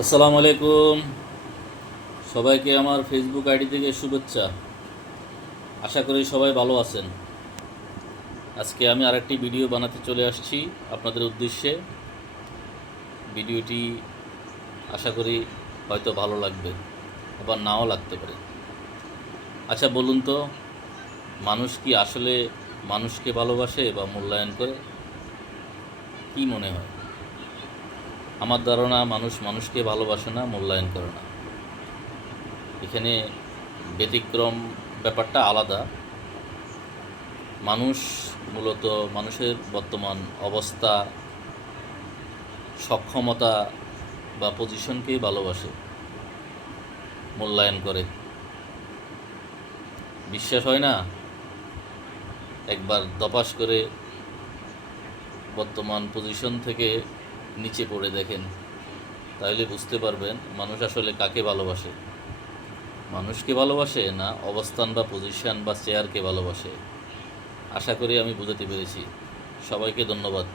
আসসালামু আলাইকুম। সবাইকে আমার ফেসবুক আইডি থেকে শুভেচ্ছা। আশা করি সবাই ভালো আছেন। আজকে আমি আরেকটি ভিডিও বানাতে চলে আসছি আপনাদের উদ্দেশ্যে। ভিডিওটি আশা করি হয়তো ভালো লাগবে, আবার নাও লাগতে পারে। আচ্ছা বলুন তো, মানুষ কি আসলে মানুষকে ভালোবাসে বা মূল্যায়ন করে? কি মনে হয়? আমার ধারণা মানুষ মানুষকে ভালোবাসে না, মূল্যায়ন করে না। এখানে ব্যতিক্রম ব্যাপারটা আলাদা। মানুষ মূলত মানুষের বর্তমান অবস্থা, সক্ষমতা বা পজিশনকেই ভালোবাসে, মূল্যায়ন করে। বিশ্বাস হয় না? একবার দপাস করে বর্তমান পজিশন থেকে নিচে পড়ে দেখেন, তাহলে বুঝতে পারবেন মানুষ আসলে কাকে ভালোবাসে। মানুষকে ভালোবাসে না অবস্থান বা পজিশন বা চেয়ারকে ভালোবাসে। আশা করি আমি বুঝাতে পেরেছি। সবাইকে ধন্যবাদ।